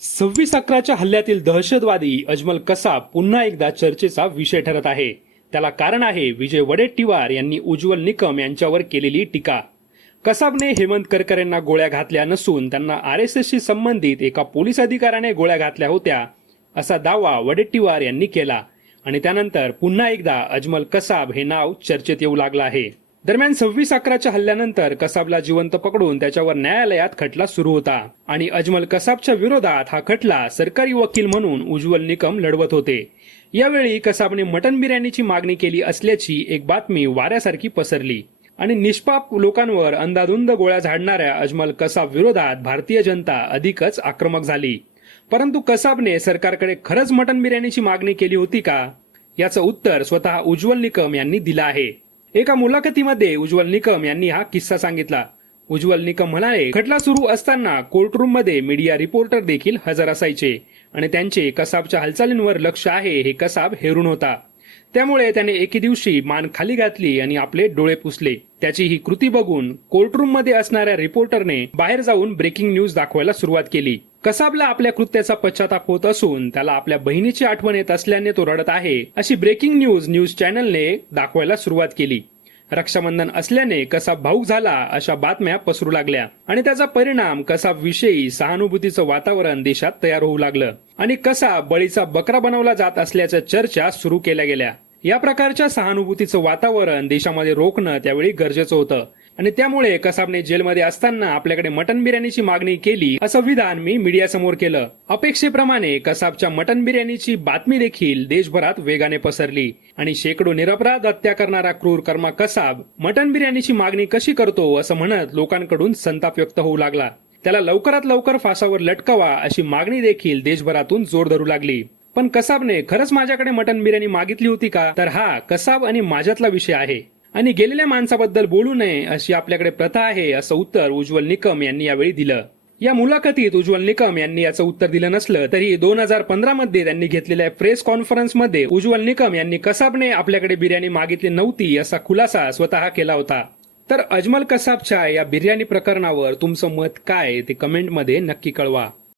सव्वीस अकराच्या हल्ल्यातील दहशतवादी अजमल कसाब पुन्हा एकदा चर्चेचा विषय ठरत आहे. त्याला कारण आहे विजय वडेट्टीवार यांनी उज्ज्वल निकम यांच्यावर केलेली टीका. कसाबने हेमंत करकरेंना गोळ्या घातल्या नसून त्यांना आर एस एसशी संबंधित एका पोलीस अधिकाऱ्याने गोळ्या घातल्या होत्या असा दावा वडेट्टीवार यांनी केला. आणि त्यानंतर पुन्हा एकदा अजमल कसाब हे नाव चर्चेत येऊ लागलं आहे. दरम्यान सव्वीस अकराच्या हल्ल्यानंतर कसाबला जिवंत पकडून त्याच्यावर न्यायालयात खटला सुरू होता. आणि अजमल कसाबच्या विरोधात हा खटला सरकारी वकील म्हणून उज्ज्वल निकम लढवत होते. यावेळी कसाबने मटन बिर्याणीची मागणी केली असल्याची एक बातमी वाऱ्यासारखी पसरली. आणि निष्पाप लोकांवर अंदाधुंद गोळ्या झाडणाऱ्या अजमल कसाब विरोधात भारतीय जनता अधिकच आक्रमक झाली. परंतु कसाबने सरकारकडे खरंच मटन बिर्याणीची मागणी केली होती का? याचं उत्तर स्वतः उज्ज्वल निकम यांनी दिलं आहे. एका मुलाखतीमध्ये उज्ज्वल निकम यांनी हा किस्सा सांगितला. उज्ज्वल निकम म्हणाले खटला सुरू असताना कोर्टरूममध्ये मीडिया रिपोर्टर देखील हजर असायचे आणि त्यांचे कसाबच्या हालचालींवर लक्ष आहे हे कसाब हेरून होता. त्यामुळे त्याने एके दिवशी मान खाली घातली आणि आपले डोळे पुसले. त्याची ही कृती बघून कोर्टरूममध्ये असणाऱ्या रिपोर्टरने बाहेर जाऊन ब्रेकिंग न्यूज दाखवायला सुरुवात केली. कसाबला आपल्या कृत्याचा पश्चाताप होत असून त्याला आपल्या बहिणीची आठवण येत असल्याने तो रडत आहे अशी ब्रेकिंग न्यूज न्यूज चॅनलने दाखवायला सुरुवात केली. रक्षाबंधन असल्याने कसाब भाऊक झाला अशा बातम्या पसरू लागल्या. आणि त्याचा परिणाम कसाब विषयी सहानुभूतीचं वातावरण देशात तयार होऊ लागलं. आणि कसाब बळीचा बकरा बनवला जात असल्याच्या चर्चा सुरू केल्या गेल्या. या प्रकारच्या सहानुभूतीचं वातावरण देशामध्ये रोखणं त्यावेळी गरजेचं होतं. आणि त्यामुळे कसाबने जेलमध्ये असताना आपल्याकडे मटन बिर्याणीची मागणी केली असं विधान मी मीडियासमोर केलं. अपेक्षेप्रमाणे कसाबच्या मटन बिर्याणीची बातमी देखील देशभरात वेगाने पसरली. आणि शेकडो निरपराध हत्या करणारा क्रूर कर्मा कसाब मटन बिर्याणीची मागणी कशी करतो असं म्हणत लोकांकडून संताप व्यक्त होऊ लागला. त्याला लवकरात लवकर फासावर लटकावा अशी मागणी देखील देशभरातून जोर धरू लागली. पण कसाबने खरंच माझ्याकडे मटन बिर्याणी मागितली होती का? तर हा कसाब आणि माझ्यातला विषय आहे. आणि गेलेल्या माणसाबद्दल बोलू नये अशी आपल्याकडे प्रथा आहे असं उत्तर उज्ज्वल निकम यांनी यावेळी दिलं. या मुलाखतीत उज्ज्वल निकम यांनी याचं उत्तर दिलं नसलं तरी दोन हजार पंधरा मध्ये त्यांनी घेतलेल्या प्रेस कॉन्फरन्समध्ये उज्ज्वल निकम यांनी कसाबने आपल्याकडे बिर्याणी मागितली नव्हती असा खुलासा स्वतः केला होता. तर अजमल कसाबच्या या बिर्याणी प्रकरणावर तुमचं मत काय ते कमेंटमध्ये नक्की कळवा.